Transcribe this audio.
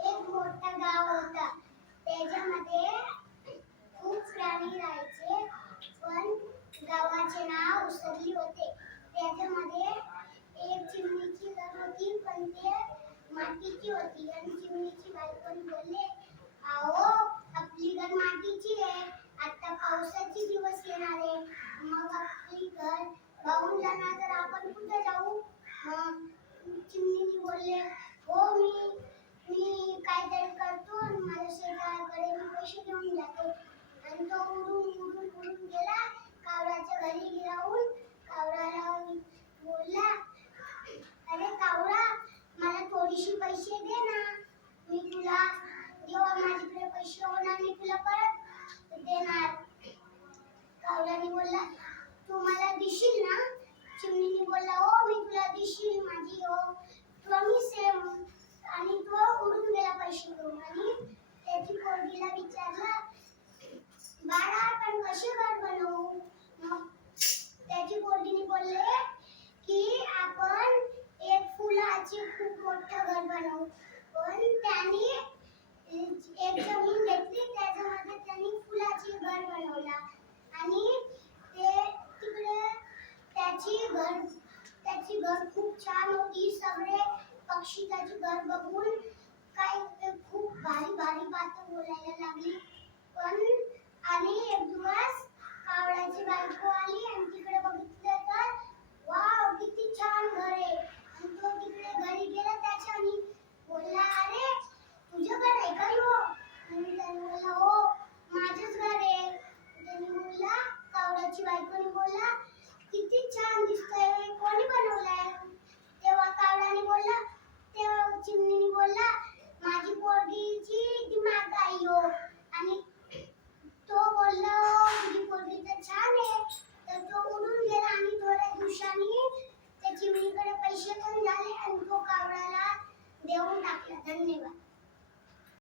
एक मोठं गाव होता त्याच्यामध्ये खूप प्राणी राहायचे पण गावाचे नाव उसरली होते त्याच्यामध्ये एक चिमणीची घर होती पण ते मातीची होती आणि चिमणीची बायकोन बोलले आओ आपली घर मातीची आहे आता पावसाचे दिवस येणार आहे मग आपली घर वाहून जाणार तर आपण कुठे जाऊ चिमणीने बोलले हो मी मी काहीतरी करतो माझ्या मी पैसे आणि तो उडून गेला. घरी बोलला अरे कावळा मला पैसे दे ना. मी तुला जेव्हा माझ्याकडे पैसे होणार मी तुला परत देणार. कावळ्याने बोलला तू मला देशील ना? चिमणीने बोलला हो, हो माझी हो प्रॉमिस सेम आणि तो उडून गेला पैसे घेऊन. आणि त्याची पोरगीला विचारला बाळा आपण कसे घर बनवू? मग त्याची पोरगीने बोलले की आपण एक फुलाची खूप मोठं घर बनवू. पण त्याने एक जमीन घेतली त्याच्यामध्ये त्यांनी फुलाचे घर बनवला आणि ते तिकडे त्याची घर त्याची घर खूप छान होती सगळे पक्षी घर बघून काय खूप भारी भारी बात बोलायला लागली. 给你吧